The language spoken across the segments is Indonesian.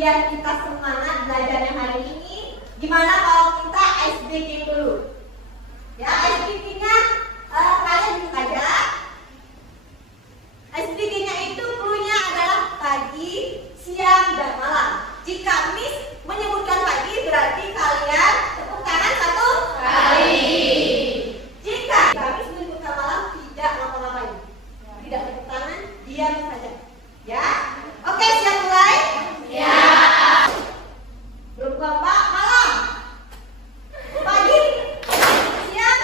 biar kita semangat belajarnya hari ini, gimana kalau kita ice breaking dulu? Ya, ice breaking-nya kalian buka aja. Ice breaking-nya itu clue-nya adalah pagi, siang, dan malam. Jika Miss menyebutkan pagi, berarti kalian tepuk tangan 1 kali. Jika Miss menyebutkan malam, tidak ngapa-ngapain. Tidak tepuk tangan, diam saja. Ya? Oke, siap mulai? Ya. Belum keempat, malam. Pagi, siang,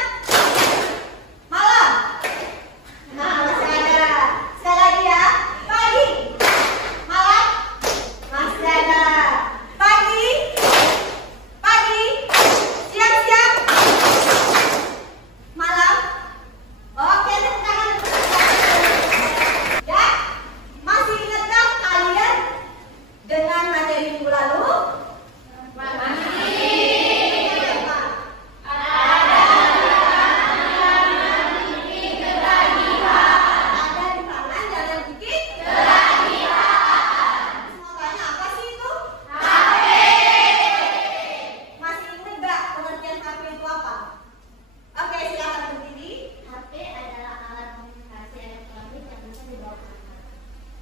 malam. Nah, masih ada. Sekali lagi ya. Pagi, malam, masih ada. Pagi, siang, malam. Oke, tepuk tangan. Ya, masih ingatkah kalian dengan materi minggu lalu?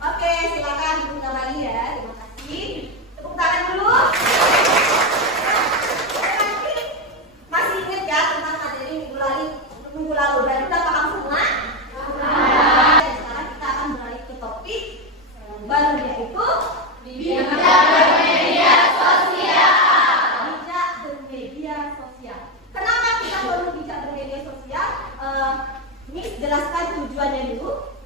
Oke, silakan duduk kembali ya. Terima kasih. Tepuk tangan dulu. Masih ingat ya tentang materi minggu lalu? Berarti kita paham semua? Sekarang kita akan beralih ke topik baru, yaitu bijak bermedia sosial. Bijak bermedia sosial. Kenapa kita perlu bijak bermedia sosial? Miss jelaskan tujuannya dulu.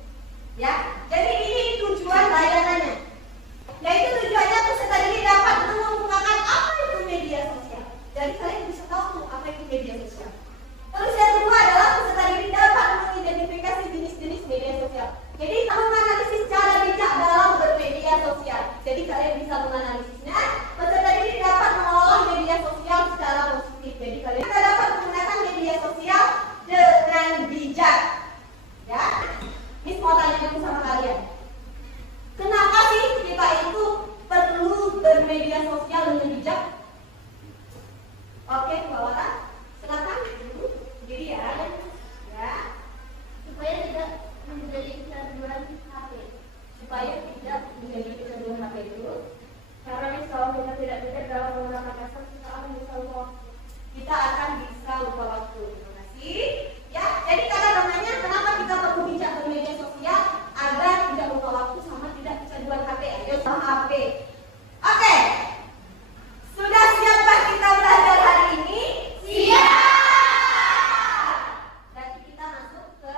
Ya, jadi ini tujuan layanannya, yaitu tujuannya peserta didik dapat menggunakan apa itu media sosial. Jadi kalian bisa tahu apa itu media sosial. Terus yang kedua adalah peserta didik dapat mengidentifikasi jenis-jenis media sosial. Jadi menganalisis cara bijak dalam bermedia sosial. Jadi kalian bisa menganalisisnya. Peserta didik dapat mengelola media sosial secara positif. Jadi kalian dapat menggunakan media sosial dengan bijak. Ya. Miss mau tanya dulu sama kalian, kenapa sih kita itu perlu bermedia sosial dengan bijak? Oke, Mbak Wara, silakan dulu sendiri ya. Ya, supaya tidak menjadi kecanduan HP. Supaya tidak menjadi kecanduan HP itu, karena Miss kalau kita tidak bijak dalam menggunakan medsos, kita akan bisa lupa waktu. Terima kasih. Ya, jadi kata namanya kenapa kita perlu bijak bermedia sosial agar tidak lupa waktu sama tidak kecanduan HP. Ayo sama HP. Oke. Sudah siapkah kita belajar hari ini? Siap. Berarti kita masuk ke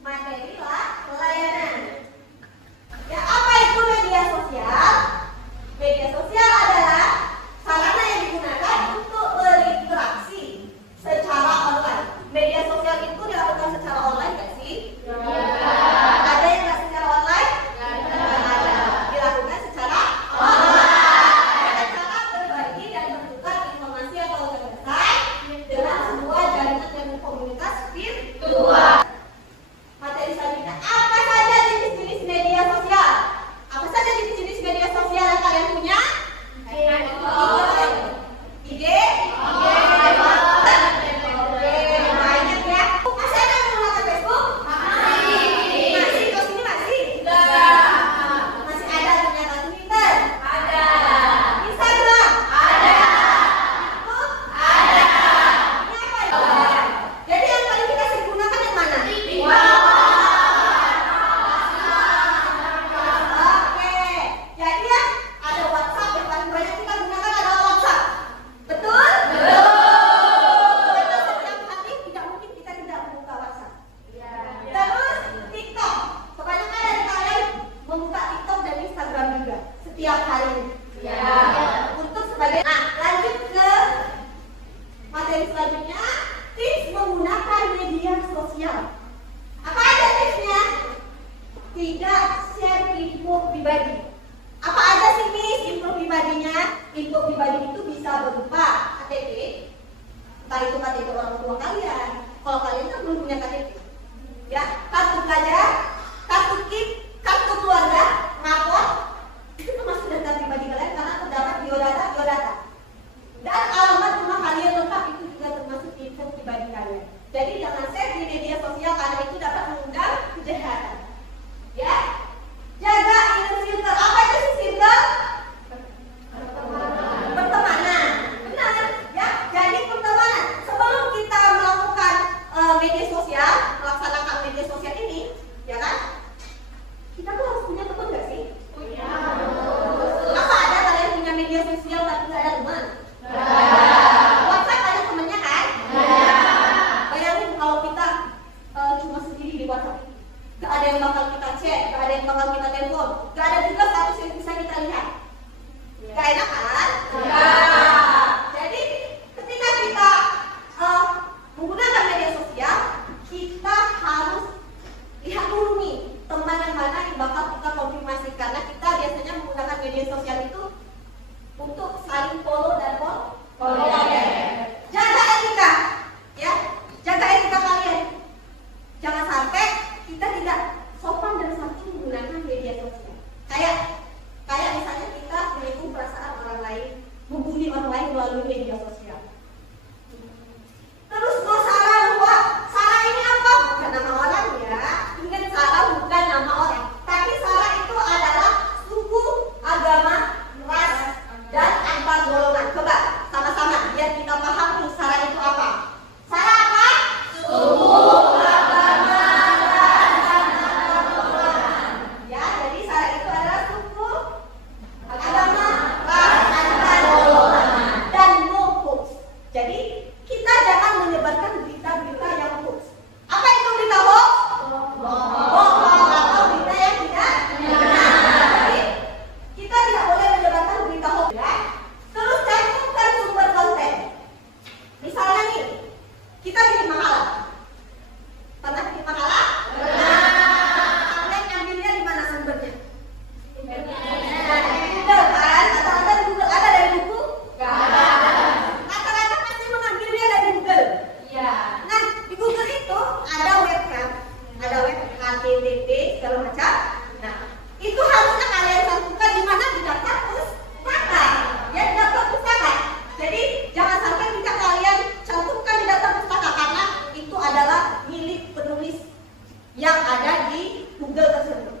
materi layanan. Ya, apa itu media sosial? Media sosial adalah sarana yang digunakan untuk berinteraksi secara online. Media sosial itu dilakukan secara online nggak sih? Ya. Ada yang nggak secara online? Nggak ada. Dilakukan secara online. Ada cara berbagi dan bertukar informasi atau website dengan sebuah jaringan komunitas virtual. Materi selanjutnya, apa saja jenis-jenis media sosial? Apa saja jenis-jenis media sosial yang kalian punya? IG? Setiap hari. Ya. Untuk sebagai lanjut ke materi selanjutnya, tips menggunakan media sosial. Apa aja tipsnya? Tidak share info pribadi. Apa aja sih Miss info pribadinya? Info pribadi itu bisa berupa KTP, entah itu KTP orang tua kalian. Kalau kalian kan belum punya KTP, ya, kartu pelajar, kartu KIP, kartu keluarga, rapor, itu termasuk data pribadi kalian. biodata. Dan alamat rumah kalian lengkap itu juga termasuk info pribadi kalian. Jadi jangan share di media sosial karena itu dapat mengundang kejahatan. Ya, jaga inner circle. Apa itu sih circle? Pertemanan. Benar, ya. Jadi pertemanan. Sebelum kita melakukan media sosial, melaksanakan media sosial ini, ya kan? Kita tuh harus punya teman nggak sih? Punya. Apa ada kalian punya media sosial tapi nggak ada teman? WhatsApp ada temennya kan? Bayangin kalau kita cuma sendiri di WhatsApp, gak ada yang bakal kita chat, gak ada yang bakal kita telepon, gak ada juga status yang bisa kita lihat. Gak enak kan? Jadi ketika kita menggunakan media sosial, kita harus lihat dulu nih teman yang mana yang bakal kita konfirmasi, karena kita biasanya menggunakan media sosial itu untuk saling follow dan follow. Jaga etika, ya, jaga etika kalian. Jangan sampai kita tidak sopan dan santun menggunakan media sosial. Kayak misalnya kita menyinggung perasaan orang lain, membuli orang lain melalui media sosial. Terus mau Sarah lupa, Sarah ini apa? Bukan nama orang ya. Ingat, Sarah bukan nama orang, tapi Sarah itu adalah suku, agama, ras, dan antar golongan. Coba sama-sama biar kita paham tuh Sarah itu apa. Sarah apa? Suku, agama, ras, dan antar golongan. Ya, jadi Sarah itu adalah suku, agama, ras, antar golongan, dan no hoax. Jadi kita jangan menyebarkan berita-berita yang hoax. Apa itu berita hoax? Bohong atau berita yang tidak benar. Jadi kita tidak boleh menyebarkan berita hoax, ya. Terus cantumkan sumber konten. Misalnya nih, kita bikin makalah. Pernah bikin makalah? Kalian ngambilnya di mana sumbernya? Google kan? Kata-kata di Google ada dari buku? Kata-kata pasti mengambilnya dari Google. Nah, di Google itu ada webnya, ada web HTTP segala macam. Nah, itu harusnya kalian tentukan di mana di daftar pustaka, ya, di daftar pustaka. Jadi jangan sampai tidak kalian cantumkan di daftar pustaka karena itu adalah milik penulis yang ada di Google tersebut.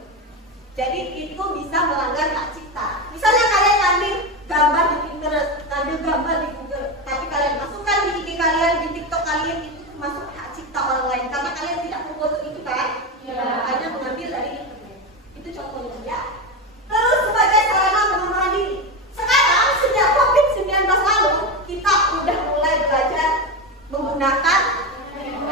Jadi itu bisa melanggar hak cipta. Misalnya kalian ngambil gambar di Pinterest, ngambil gambar di Google, tapi kalian masukkan di IG kalian, di TikTok kalian, itu termasuk hak cipta orang lain karena kalian tidak memfoto itu kan? Hanya mengambil dari internet. Itu contohnya, ya. Terus sebagai sarana pengembangan diri. Sekarang sejak COVID-19 lalu kita udah mulai belajar menggunakan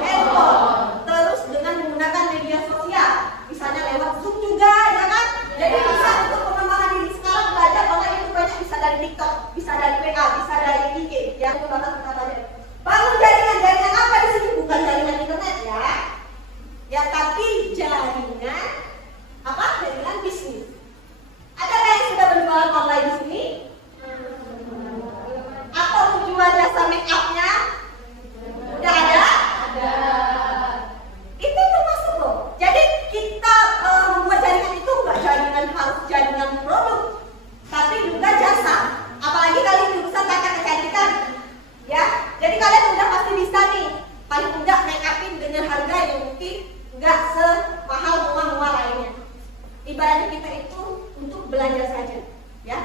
handphone, terus dengan menggunakan media sosial, misalnya lewat Zoom juga, ya kan? Jadi bisa untuk pengembangan diri. Sekarang belajar online itu banyak, bisa dari TikTok, bisa dari WA, bisa dari IG, yang itu bakal kita belajar. Bangun jaringan apa di sini? Bukan jaringan internet, ya, tapi jaringan apa? Jaringan bisnis. Ada yang sudah berjualan online di sini? Atau menjual jasa make upnya? Udah ada? Itu termasuk loh. Jadi kita membuat jaringan itu bukan jaringan harus jaringan produk, tapi juga jasa. Apalagi kalian jurusan tata kecantikan, ya. Jadi kalian udah pasti bisa nih, paling enggak make upin dengan harga yang mungkin enggak semahal rumah-rumah lainnya. Ibaratnya kita itu untuk belanja saja, ya.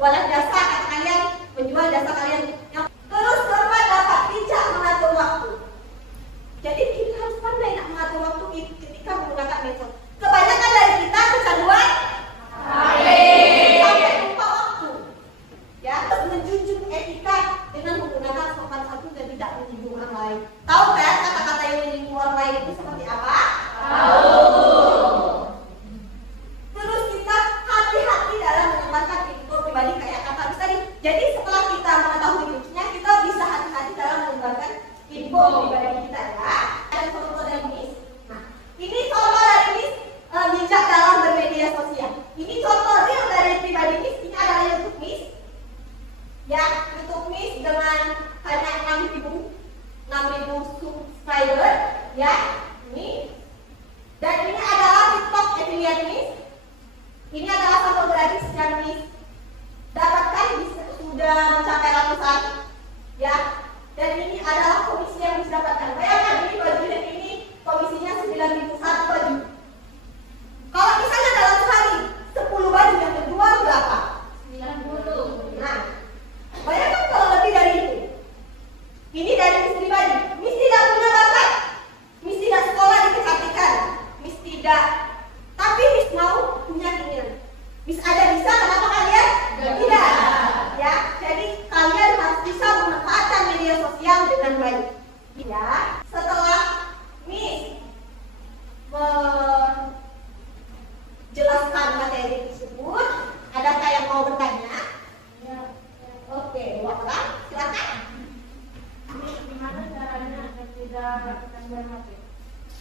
berjualan jasa kalian, menjual jasa kalian. Terus keempat dapat bijak mengatur waktu. Jadi kita harus pandai nak mengatur waktu ketika menggunakan medsos. Kebanyakan dari kita kecanduan sampai lupa waktu. Ya, terus menjunjung etika dengan menggunakan sopan santun dan tidak menyinggung orang lain. Tahu kan kata-kata yang menyinggung orang lain itu seperti apa? Tahu. Terus kita hati-hati dalam menyebarkan info pribadi kayak kata tadi. Jadi setelah kita mengetahui tips-nya, kita bisa hati-hati dalam menyebarkan info pribadi kita ya. Ada contoh dari Miss. Nah, ini contoh dari Miss bijak dalam bermedia sosial. Ini contoh real dari pribadi Miss. Ini adalah YouTube Miss. Ya, YouTube Miss dengan hanya 6.000 subscriber ya. Ini. Dan ini adalah TikTok affiliate Miss. Ini adalah sampel gratis yang Miss dapatkan sudah mencapai ratusan ya. Dan ini adalah komisi yang Miss dapatkan. Bayangkan ini baju dan ini komisinya 9.000 satu baju. Kalau misalnya dalam sehari 10 baju yang terjual berapa? 90. Nah, bayangkan kalau lebih dari itu. Ini dari Miss pribadi. Miss tidak punya bakat. Miss tidak sekolah di kecantikan. Miss tidak. Tapi Miss mau punya keinginan. Miss ada bisa, kenapa kalian? Tidak. Ya, jadi kalian harus bisa memanfaatkan media sosial dengan baik. Ya, setelah Miss menjelaskan materi tersebut, adakah yang mau bertanya? Ya. Oke, silakan. Gimana caranya agar tidak kecanduan HP?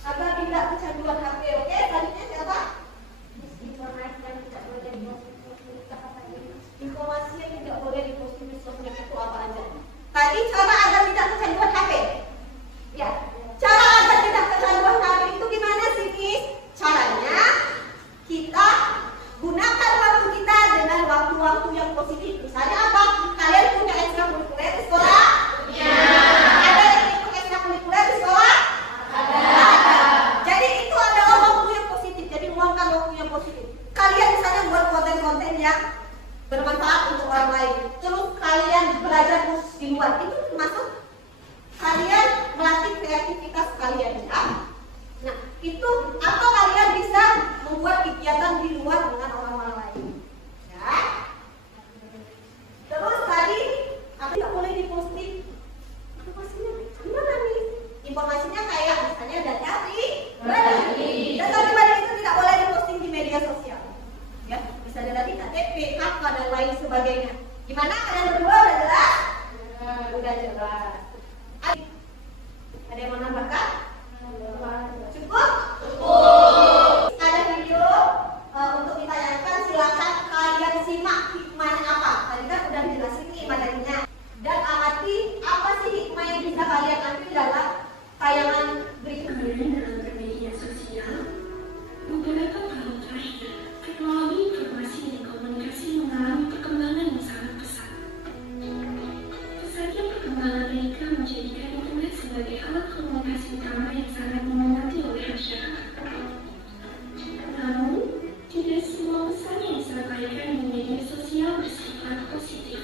Agar tidak kecanduan HP, oke? Selanjutnya siapa? Informasi yang tidak boleh Informasi yang tidak boleh diposting di sosmed itu apa aja? Tadi cara agar tidak kecanduan HP. Ya, cara agar tidak kecanduan HP itu gimana sih, Miss? Caranya kita gunakan waktu kita dengan waktu-waktu yang positif. Misalnya apa? Kalian punya ekstrakurikuler di sekolah? Ya. Ada yang ikut ekstrakurikuler di sekolah? Ada. Jadi itu adalah waktu yang positif. Jadi luangkan waktu yang positif. Kalian misalnya buat konten-konten yang bermanfaat untuk orang lain. Terus kalian belajar khusus di luar. Itu termasuk kalian melatih kreativitas kalian. Ya? Nah, itu atau kalian bisa membuat kegiatan di luar dengan orang-orang lain. Ya. Terus tadi apa tidak boleh diposting? Informasinya gimana nih? Informasinya kayak misalnya data pribadi. Data pribadi itu tidak boleh diposting di media sosial. Ya, misalnya tadi KTP, KK dan lain sebagainya. Gimana kalian berdua udah jelas? Udah jelas. Ada yang mau nambahkan? Cukup? Cukup. Ada video untuk ditanyakan, silakan kalian simak hikmahnya apa. Tadi kan udah dijelasin nih materinya. Dan amati apa sih hikmah yang bisa kalian ambil dalam tayangan berikut. Dalam bermedia sosial, beberapa tahun terakhir, teknologi informasi dan komunikasi mengalami perkembangan yang sangat pesat. Pesatnya perkembangan mereka menjadikan internet sebagai alat komunikasi utama yang sangat diminati oleh masyarakat. Namun, tidak semua pesan yang disampaikan di media sosial bersifat positif.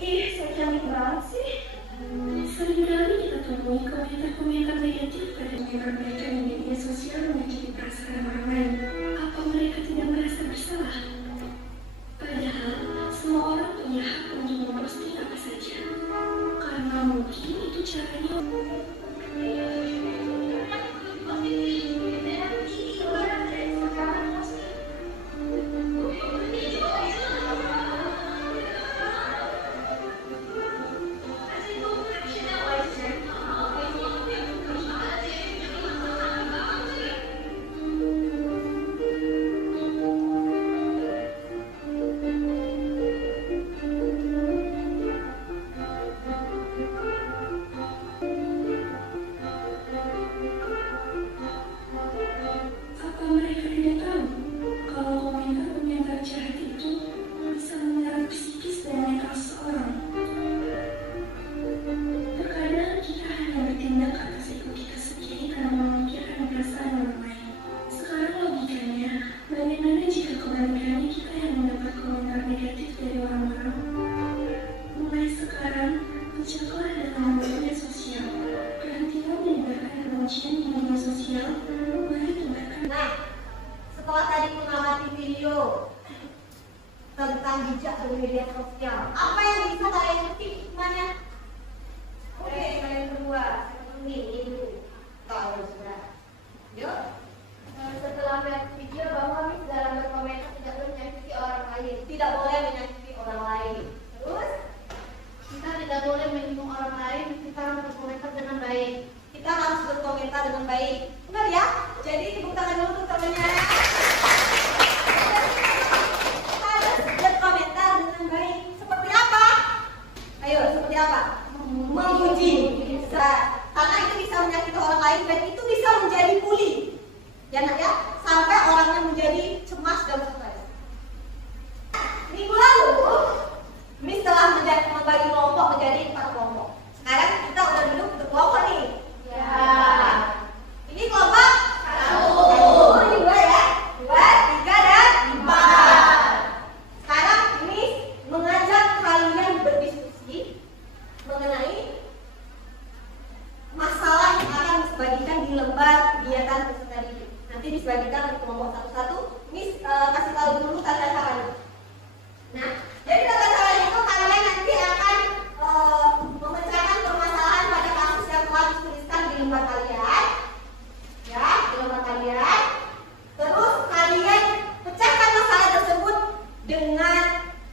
Saya cantik banget sih. Seringkali kita temui komentar-komentar negatif pada komentar mereka di media sosial menyakiti perasaan orang lain. Apa mereka tidak merasa bersalah? Padahal, semua orang punya hak untuk memposting apa saja. Karena mungkin itu caranya. sosial, mari dengarkan. Nah, setelah tadi mengamati video tentang bijak bermedia sosial, apa yang bisa kalian ketik hikmahnya? Oke, kalian berdua, ini dulu. Tahu sudah. Yuk. Setelah melihat video bahwa Miss dalam berkomentar tidak boleh menyakiti orang lain. Tidak boleh menyakiti orang lain. Terus, Kita tidak boleh menyinggung orang lain. Kita harus berkomentar dengan baik. kita harus berkomentar dengan baik. Benar ya? Jadi tepuk tangan dulu untuk temannya. Harus berkomentar dengan baik. Seperti apa? Ayo, seperti apa? Memuji. Karena itu bisa menyakiti orang lain dan itu bisa menjadi bully. Ya nak ya? Sampai orangnya menjadi cemas dan stres. Minggu lalu, Miss telah membagi kelompok menjadi 4 kelompok. Sekarang kita udah duduk untuk kelompok nih. Ya. Ini kelompok 1. Ini 2 ya. 2, 3, dan 4. Sekarang Miss mengajak kalian berdiskusi mengenai masalah yang akan Miss bagikan di lembar kegiatan peserta didik. Nanti Miss bagikan untuk kelompok satu-satu. Miss kasih tahu dulu tata caranya. Nah, jadi tata caranya itu kalian nanti akan memecahkan permasalahan pada kasus yang telah dituliskan di lembar kalian, ya, di lembar kalian. Terus kalian pecahkan masalah tersebut dengan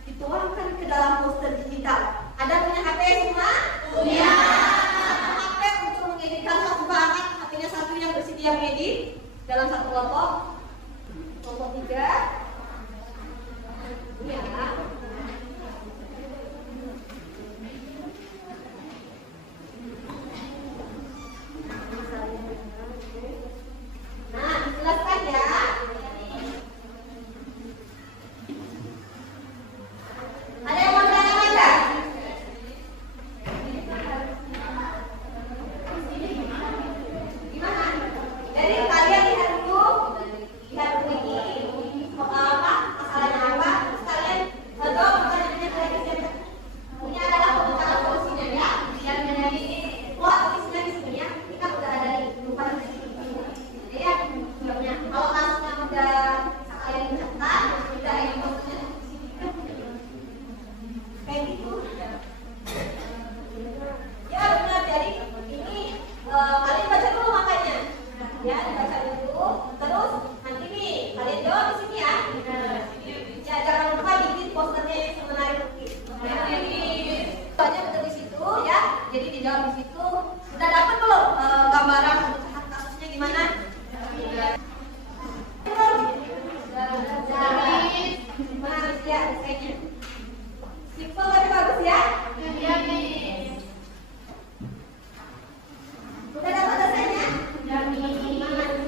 dituangkan ke dalam poster digital. Ada punya HP semua? Punya. HP untuk mengeditkan satu banget, HP-nya satu yang bersedia mengedit dalam satu kelompok. Kelompok 3. Ya. Nah, dijelaskan ya. Ada yang mau tanya enggak? Gimana? Jadi kalian lihat dulu ini apa? Masalahnya apa? Terus kalian jawab pertanyaannya kalian siapa? Ini adalah pemutaran solusinya ya. Yang menjadi tulisnya di sini ya. Kita udah ada di lupa di sini. Jadi ya, sebelumnya kalau kasusnya udah kalian catat, udah ini maksudnya di sini. Kayak gitu. Ya benar. Jadi ini kalian baca dulu makanya. Ya, dibaca dulu. Terus nanti nih kalian jawab di sini ya. Ya, jangan lupa bikin posternya yang sebenarnya mungkin. Banyak betul di situ ya. Jadi dijawab di situ. Sudah dapat belum gambaran pemecahan kasusnya gimana? Bagus ya desainnya. Simple tapi bagus ya. Udah dapat desainnya? Semangat.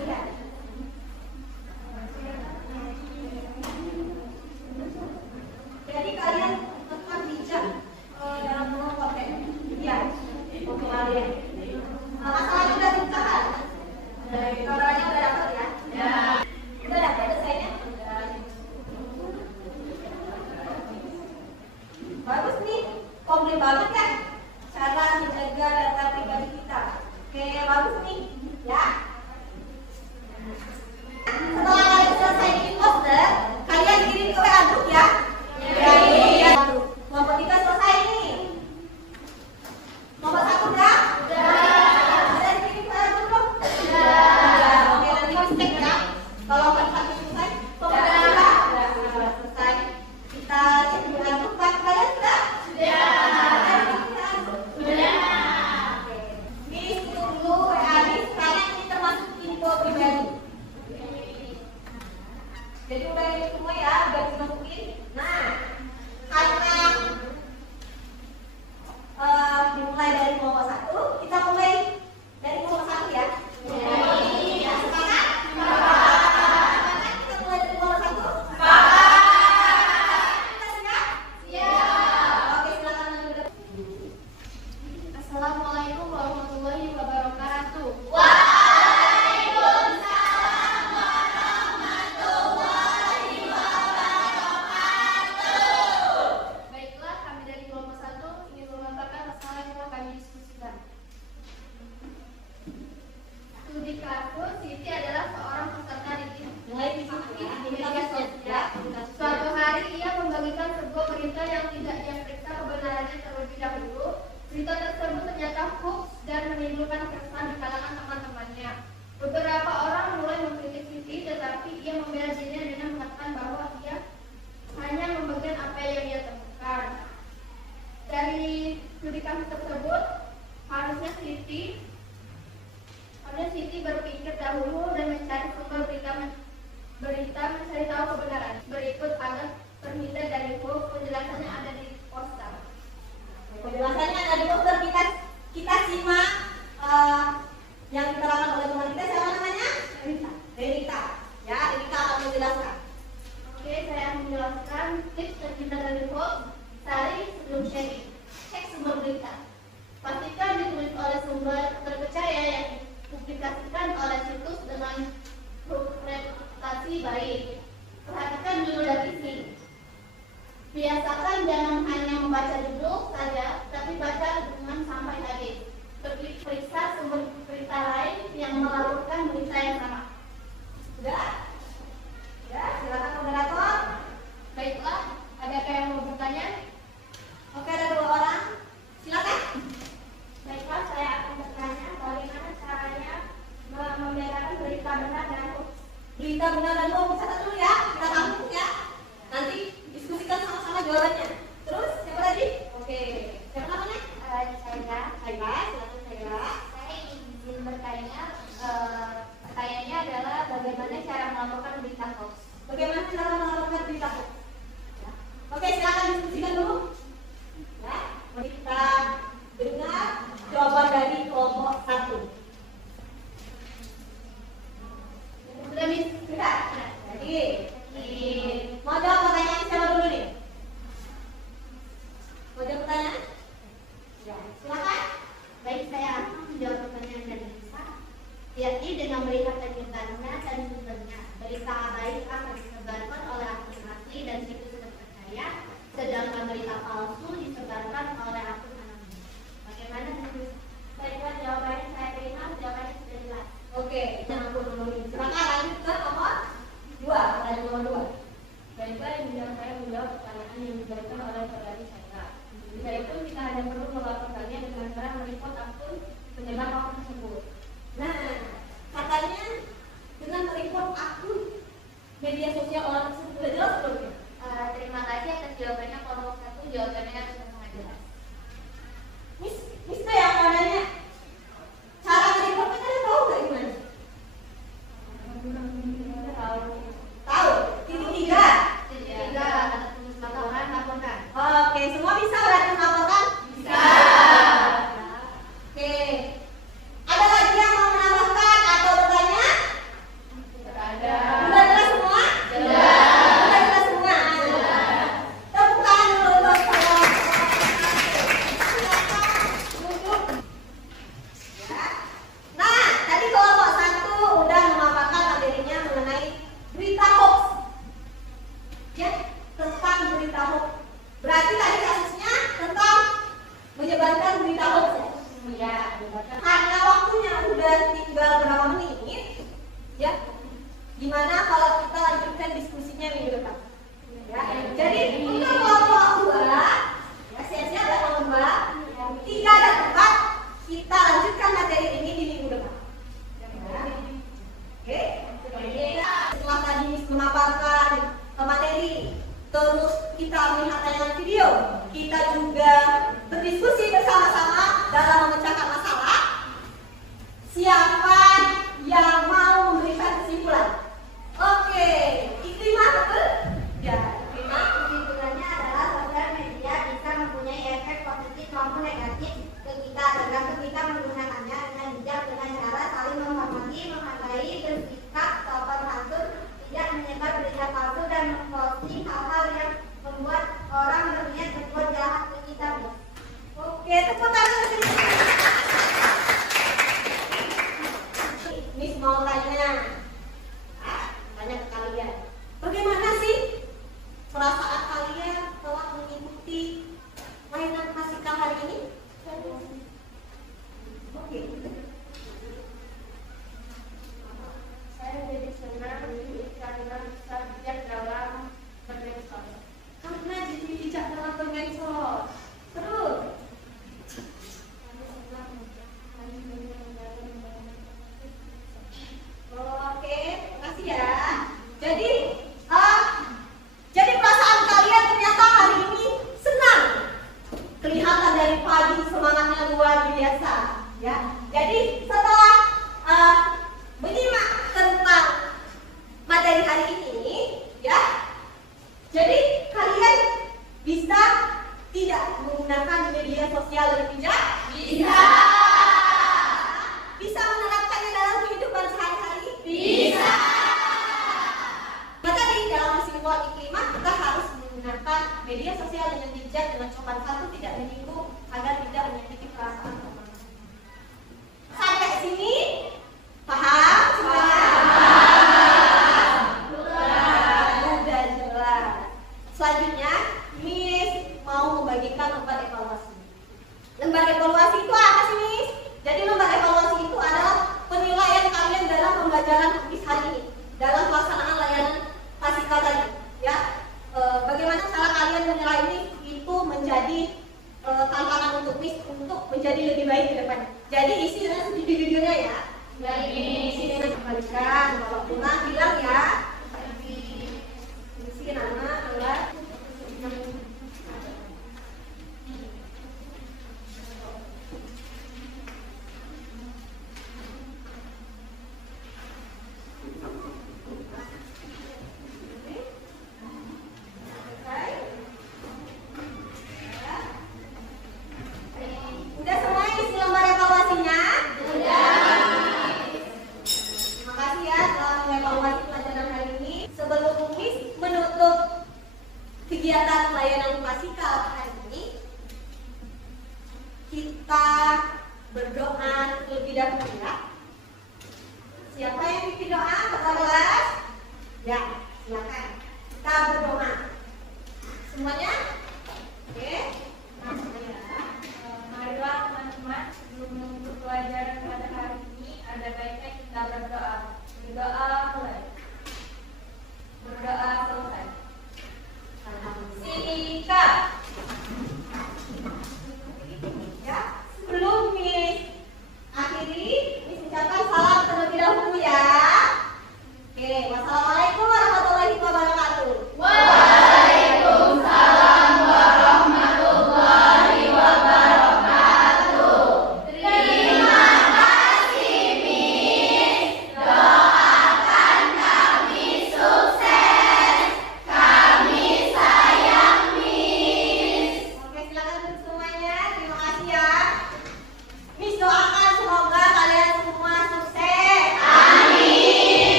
Siti adalah seorang peserta Mulai di situ ya. Ini media sosial. Suatu hari ia membagikan sebuah berita yang tidak ia periksa kebenarannya terlebih dahulu. Berita tersebut ternyata hoax dan menimbulkan keresahan di kalangan teman-temannya. Beberapa orang mulai mengkritik Siti, tetapi ia membela dirinya dengan mengatakan bahwa ia hanya membagikan apa yang ia temukan. Dari publikasi tersebut, harusnya Siti berpikir dahulu dan mencari sumber berita mencari tahu kebenaran. Berikut ada permintaan dari hoax, penjelasannya ada di poster. Penjelasannya ada di poster. Kita simak yang diterangkan oleh teman kita. Siapa namanya? Renita. Ya, Renita akan menjelaskan. Oke, saya akan menjelaskan tips terhindar dari hoax. Cari sebelum sharing. Cek sumber berita. Pastikan ditulis oleh sumber terpercaya yang dipublikasikan oleh situs dengan reputasi baik. Perhatikan judul dan isi. Biasakan jangan hanya membaca judul saja, tapi baca dengan sampai habis. Periksa sumber berita lain yang melaporkan berita yang sama. Sudah? Ya, silakan moderator. Baiklah, adakah yang mau bertanya? Oke, ada 2 orang. Silakan. Baiklah, saya akan bertanya bagaimana caranya membedakan berita benar dan hoax. Berita benar dan hoax, catat dulu ya. Kita tampung ya. Nanti diskusikan sama-sama jawabannya. Terus siapa tadi? Oke. Siapa namanya? Saya. Aida, silakan Aida. Saya ingin bertanya, pertanyaannya adalah bagaimana cara melaporkan berita hoax. Bagaimana cara melaporkan berita hoax? Ya. Oke, silakan diskusikan dulu. Ya, mari kita dengar jawaban dari kelompok 1. Sudah, Miss? Sudah. Jadi, mau jawab pertanyaan siapa dulu nih? Mau jawab pertanyaan? Ya, silakan. Baik, saya akan menjawab pertanyaan dari Lisa, yakni dengan melihat lanjutannya dan sumbernya. Berita baik akan disebarkan oleh akun asli dan situs terpercaya, sedangkan berita palsu disebarkan oleh akun anonim. Bagaimana? Baiklah, jawabannya saya terima, jawabannya sudah jelas. Oke, jangan aku dulu. Silakan lanjut ke nomor 2. Pertanyaan nomor 2. Baiklah, yang saya menjawab pertanyaan yang diberikan oleh saudari saya. Jika itu kita hanya perlu melaporkannya dengan cara mereport akun penyebar hoax tersebut. Nah, katanya dengan mereport akun media sosial orang tersebut. Sudah jelas belum ya? Terima kasih atas jawabannya. Kelompok 1 jawabannya sangat jelas. Miss tuh yang adanya cara mereport kan kalian tahu nggak gimana? Tahu? Titik 3. Tiga, ada tulis laporan. Oke, semua bisa berarti melaporkan? Bisa. Oke. Ada lagi yang mau menambahkan atau bertanya? Ada. Sudah jelas semua? Jelas. Sudah jelas semua? Jelas. Tepuk tangan dulu untuk saya. Duduk. Ya. Nah, tadi kelompok 1 udah memaparkan materinya mengenai berita hoax. Ya, tentang berita hoax. Berarti tadi kasusnya tentang menyebarkan berita hoax ya? Ya. Karena waktunya udah tinggal berapa menit, ya. Gimana kalau kita lanjutkan diskusinya minggu depan? Ya. Jadi untuk kelompok 2, ya siap-siap ya kelompok 2, 3 dan 4 kita lanjutkan materi ini di minggu depan. Ya. Oke. Setelah tadi memaparkan materi, terus kita melihat tayangan video, kita juga berdiskusi bersama-sama dalam memecahkan masalah. Siapa yang mau memberikan kesimpulan? Oke, Ikrimah betul? Ya, Ikrimah. Kesimpulannya adalah sosial media bisa mempunyai efek positif maupun negatif ke kita, tergantung kita menggunakannya dengan bijak dengan cara saling menghormati, menghargai, bersikap sopan santun, tidak menyebar berita palsu dan memposting hal-hal yang membuat orang berniat berbuat jahat ke kita. Oke, tepuk tangan. Miss mau tanya, tanya ke kalian, bagaimana sih perasaan kalian telah mengikuti layanan klasikal hari ini? Oke. ya telah mengevaluasi pelajaran hari ini. Sebelum Miss menutup kegiatan layanan prasikal hari ini, kita berdoa terlebih dahulu ya. Siapa yang bikin doa? Ketua kelas? Ya.